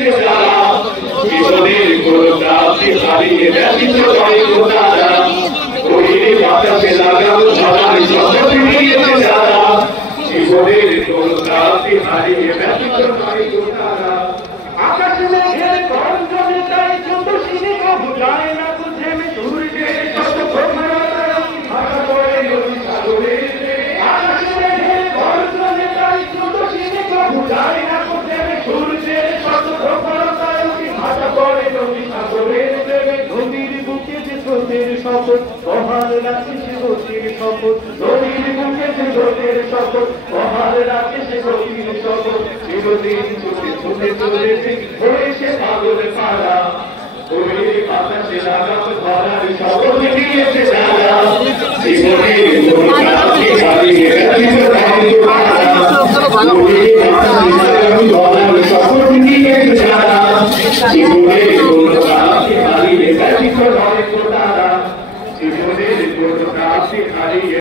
নিয়েছে যারা জীবনের কোনো প্রাপ্তি হারিয়ে ব্যতীত হয় তারা ওই বাতাসে লাগানো ঝড়ার শব্দ নিয়েছে যারা জীবনের কোনো প্রাপ্তি হারিয়ে ব্যতীত হয় তারা আকাশে মেঘের গর্জনে তাই যত সিনে কবু যায় না বুঝে মে সূর্যে শত প্রখরতায় ভাষা করে নদী সাগরে আকাশে মেঘের গর্জনে তাই যত সিনে কবু যায় না বুঝে মে সূর্যে শত প্রখরতায় ভাষা করে নদী সাগরে নদীর বুকে যে স্রোতের শপথ মহান রাখে সে গতির শপথ নদীর বুকে যে স্রোতের শপথ মহান রাখে সে গতির শপথ চিরদিন ছুটে ছুটে চলেছে হয়েছে পাগল পাড়া ওই বাতাসে লাগানো ধরার শপথ নিয়েছে যারা জীবনের কোনো প্রাপ্তি হারিয়ে ব্যতীত হয় তারা ওই বাতাসে লাগানো ধরার শপথ নিয়েছে যারা জীবনের কোনো প্রাপ্তি হারিয়ে ব্যতীত হয় তারা জীবনের কোনো প্রাপ্তি হারিয়ে